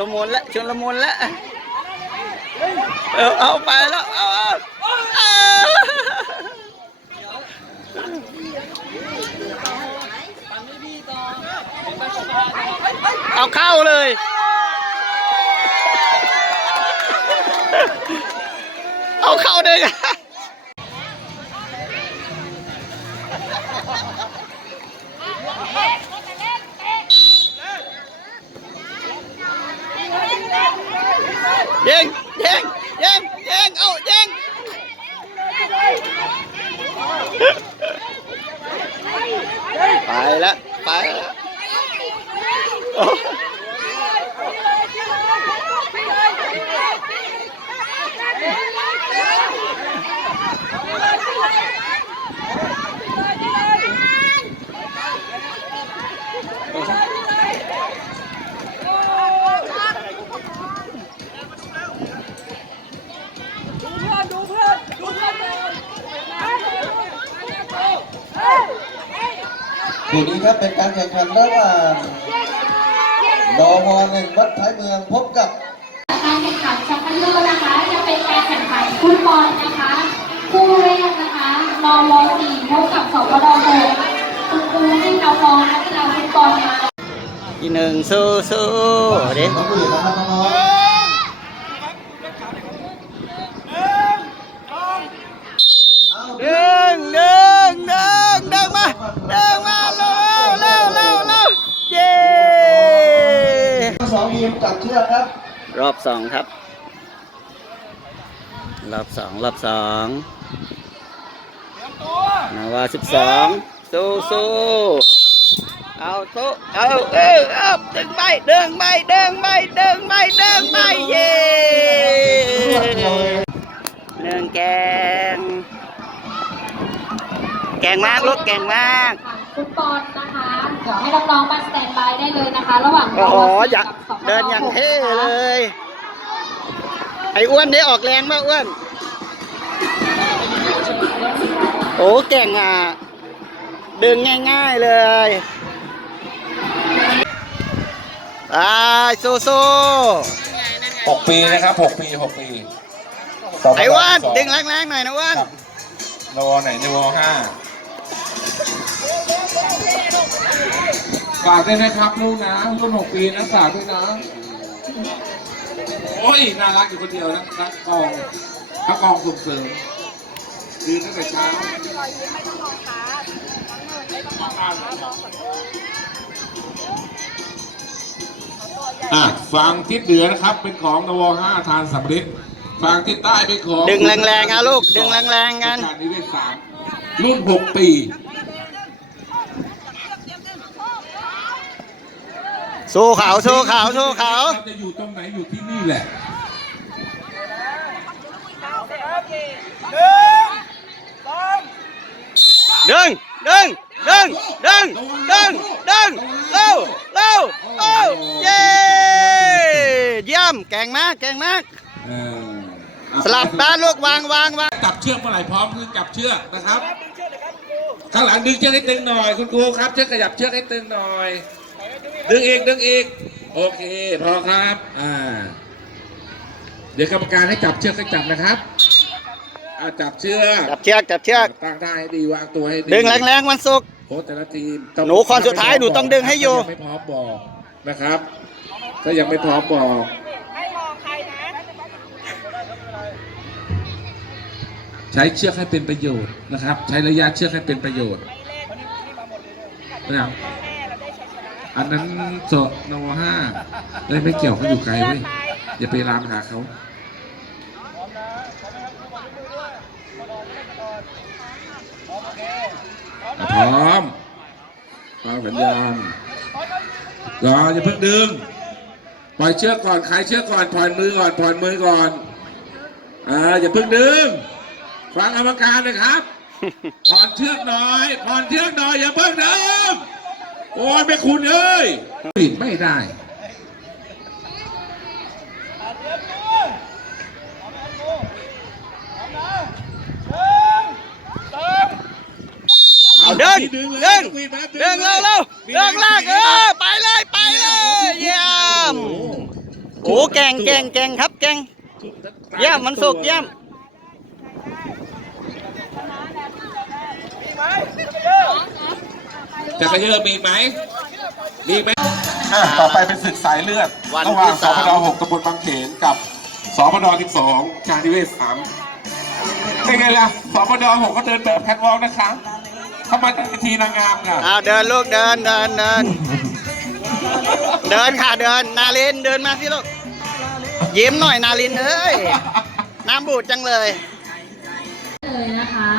ละมุนแล้วชนละมุนแล้วเออเอาไปแล้วเอาเอาเอาเข้าเลย เอาเข้าเลยงยิงยิงยิงเอายิง ไปแล้วไปแล้วโอ้ คู่นี้ครับเป็นการแข่งขันระหว่างดอวหนึ่งวัดท้ายเมืองพบกับ การแข่งขันชักเกอร์นะคะ จะเป็นการแข่งขันฟุตบอลนะคะ คู่แรกนะคะนวสี่พบกับสปดหกคุณครูให้น้องๆนักกีฬาฟุตบอลมาอีหนึ่งสู้สู้เด็ก น้องผู้หญิงนะครับน้องดึงดึงดึงดึงมาดึงมาเร็วเร็วเร็วเร็วเย้ ๆทั้งสองที มจับเชือกครับ รอบสองครับ รอบสองรอบสองนาวาสิบสองสู้สู้เอาสู้เอาเออเอาดึงไปดึงไปดึงไปดึงไปดึงไปเย้หนึ่งแกง แกงมากลูกแกงมากฟุตบอลนะคะเดี๋ยวให้น้องๆมาสแตนบายได้เลยนะคะ ระหว่างโอ้โหนวสี่อยากกับสปเดินอย่างหกเท่นะคะเลย ไอ้อ้วนนี่ออกแรงมากอ้วน โอ้เก่งอะดึงง่ายๆเลยไปสู้สู้หกปีนะครับหกปีหกปีๆไอ้อ้วน ดึงแรงๆหน่อยนะอ้วนโนไหนโนห้า ฝากด้วยนะครับลูกนะรุ่นหกปีนะฝากด้วยนะ โอ้ย น่ารักอยู่คนเดียวนะนักกองนักกองส่งเสริมยืนตั้งแต่เช้าอะฟังทิศเหนือนะครับ เป็นของนวห้าทานสำริดฟังทิศใต้เป็นของดึงแรงๆนะลูก ดึงแรงๆกันการนี้ได้สามรุ่นหกปี สู้เขาสู้เขาสู้เขารจะอยู่ตรงไหนอยู่ที่นี่แหละดึงดึงดึงดึงดึงดึงเร็วเร็วเร็วเย้เยี่ยมเก่งมากเก่งมากเออสลับด้านลูกวางวางวางจับเชือกเมื่อไหร่พร้อมคือจับเชือกนะครับข้างหลังดึงเชือกให้ตึงหน่อยคุณครูครับเชือกขยับเชือกให้ตึงหน่อย ดึงอีกดึงอีก โอเคพอครับอ่าเดี๋ยวกรรมการให้จับเชือกให้จับนะครับอ่าจับเชือกจับเชือกจับเชือกตั้งท่าให้ดีวางตัวให้ดีดึงแรงๆวันศุกร์โค้ชแต่ละทีมหนูคนสุดท้ายหนูต้องดึงให้อยู่ถ้ายังไม่พร้อมบอกนะครับถ้ายังไม่พร้อมบอกใช้เชือกให้เป็นประโยชน์นะครับ ใช้ระยะเชือกให้เป็นประโยชน์นะ อันนั้นโซนวห้าได้ไม่เกี่ยวเขาอยู่ไกลเว้ยอย่าไปรามหาเขาพร้อมฟังสัญญาณรออย่าเพิ่งดึงปล่อยเชือกก่อนขายเชือกก่อนผ่อนมือก่อนผ่อนมือก่อนอ่าอย่าเพิ่งดึงฟังกรรมการนะครับผ่อนเชือกหน่อยผ่อนเชือกหน่อยอย่าเพิ่งดึง โอ้ยไม่คุณเอ้ยปิดไม่ได้เอาดึงดึดึงงเลยดึงเร็วเร็วดึงลากเออไปเลยไปเลยเยี่ยมโอ้แกงแกงแกงครับแกงเยี่ยมมันสุกเยี่ยม จะกระเยอะมีอีกไหมมีอีกไหมอะต่อไปเป็นศึกสายเลือดวันระหว่างที่สสาม พด6ตำบลบางเขนกับสพด12ชาติเวศสามเป็นไงล่ะสพด6ก็เดินแบบแคทวอล์กนะคะทำไมแต่ทีนางงามอะอ้าวเดินลูกเดินเดินเดินเดินค่ะเดิน นาลินเดินมาสิลูกยิ้มหน่อยนาลินเอ้ยน้ำบูดจังเลยเลยนะคะ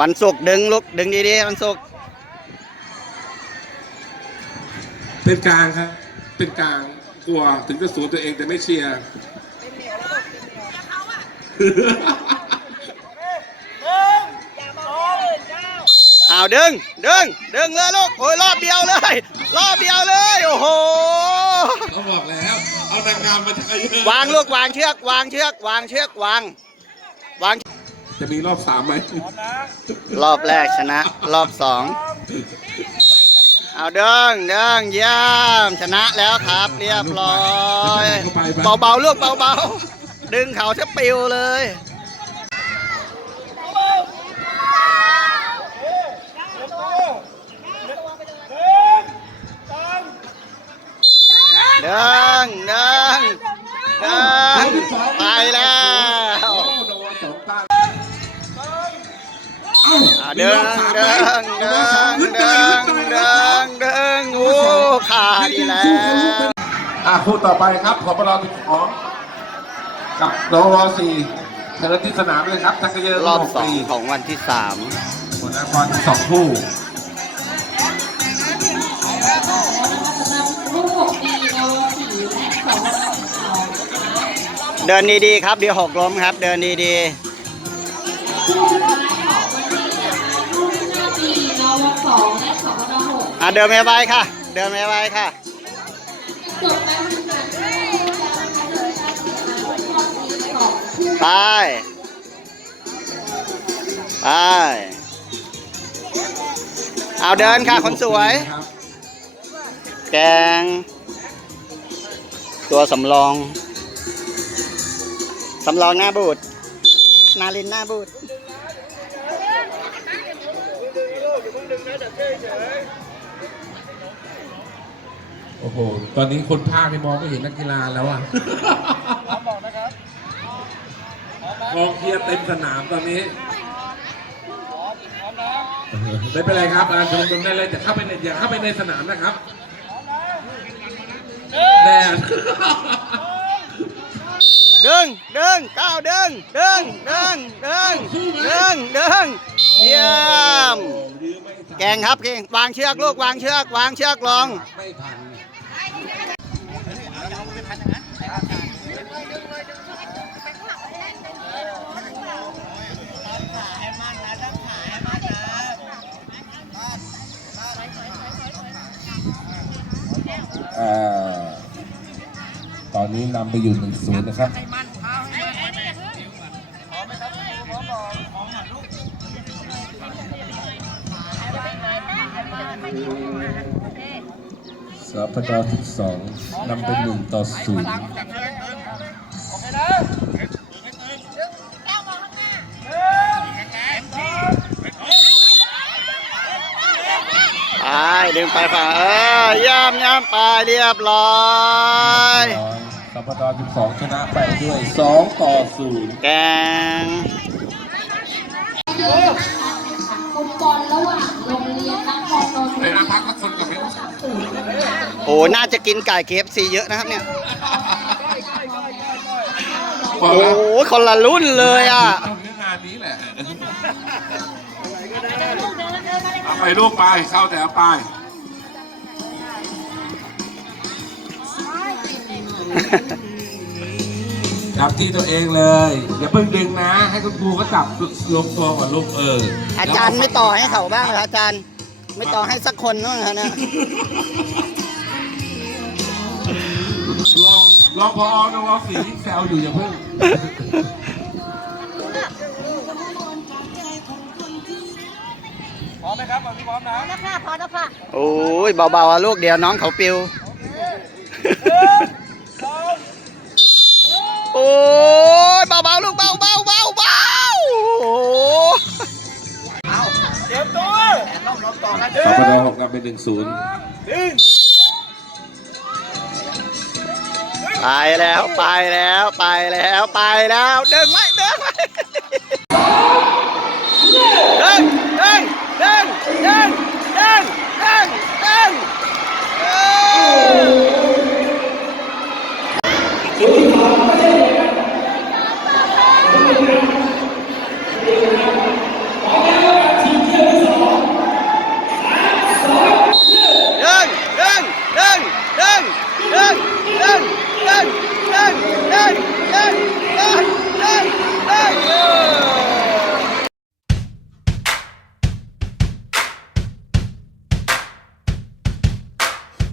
วันศุกร์ดึงลูกดึงดีๆวันศุกร์เป็นกลางครับ เป็นกลางกลัวถึงจะสวนตัวเองแต่ไม่เชียร์อ้าวดึงดึงดึงเลยลูกโอ้ยรอบเดียวเลย รอบเดียวเลย โอ้โหเขาบอกแล้วเอานางงามมาจะกระเยอะวางลูกวางเชือก วางเชือก วางเชือกวางวาง จะมีรอบสามไหมรอบแรกชนะ รอบสองเอาเดิงเดิงเยี่ยมชนะแล้วครับ เรียบร้อยเบาๆลูกเบาๆดึงเขาจะปิวเลยเดิงเดิงเดิงไปแล้ว เดิงเดิงเดิงเดิงเดิงเดิงโอ้ขาดีแล้วอะคู่ต่อไปครับสพด12กับนว4เชิญที่สนามเลยครับทักเกยอรอบสองปีของวันที่สามหัวหน้าบอลสองคู่ลูกหกปีโลสี่และสองสองสองนะคะเดินดีๆครับเดี๋ยวหกล้มครับ เดินดีคู่ อะเดินไม่ไวค่ะ เดินไม่ไวค่ะไปไปเอาเดินค่ะคนสวย แกง ตัวสำรอง สำรองหน้าบูดนาลินหน้าบูด โอ้โห ตอนนี้คนภาคนี่มองไม่เห็นนักกีฬาแล้วอะกองเชียร์เต็มสนามตอนนี้ไม่เป็นไรครับอ่านชมชมได้เลยแต่เข้าไปในอย่าเข้าไปในสนามนะครับแดดดึงดึงก้าวดึงดึงดึงดึงดึงดึง เยี่ยม แกงครับเก่งวางเชือกลูกวางเชือก วางเชือกลงไม่ทันอ่าตอนนี้นำไปอยู่หนึ่งศูนย์นะครับ สพด12นำไปหนึ่งต่อศูนย์ไปดึงไปฝั่งเออย่ำย่ำไปเรียบร้อยสพด12 ชนะไปด้วย 2 ต่อ0แกง โอ้น่าจะกินไก่เคฟซีเยอะนะครับเนี่ยบอกโอ้แล้วโหคนละรุ่นเลยอะ ต้องเรื่องงานนี้แหละ เอาไปลูกไป เข้าแต่เอาไป จับที่ตัวเองเลย อย่าเพิ่งดึงนะ ให้คุณครูเขาจับลงตัวก่อนลูกเอออาอาจารย์ไม่ต่อให้เขาบ้างเหรออาจารย์ ไม่ต่อให้สักคนบ้างเหรอเนี่ย ลองลองพอน้องๆสีแซวอยู่อย่าเพิ่งพร้อมไหมครับพี่บอลโอ้ยเบาๆอะลูกเดียวน้องเขาปิวโอ้ยเบาๆลูกเบาๆเบาๆเบาๆโอ้เอาเตรียมตัวรอบรอบต่อกันสปดหกนำเป็นหนึ่งศูนย์ ไปแล้วไปแล้วไปแล้วไปแล้วเดินไว้เดินไว้เดินเดินเดินเดินเดินเดิน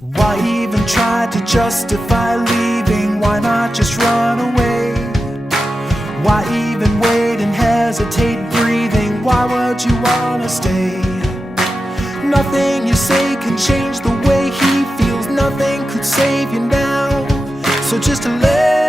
Why even try to justify leaving? Why not just run away? Why even wait and hesitate breathing? Why would you wanna stay? Nothing you say can change the way he feels. Nothing could save you now. So just let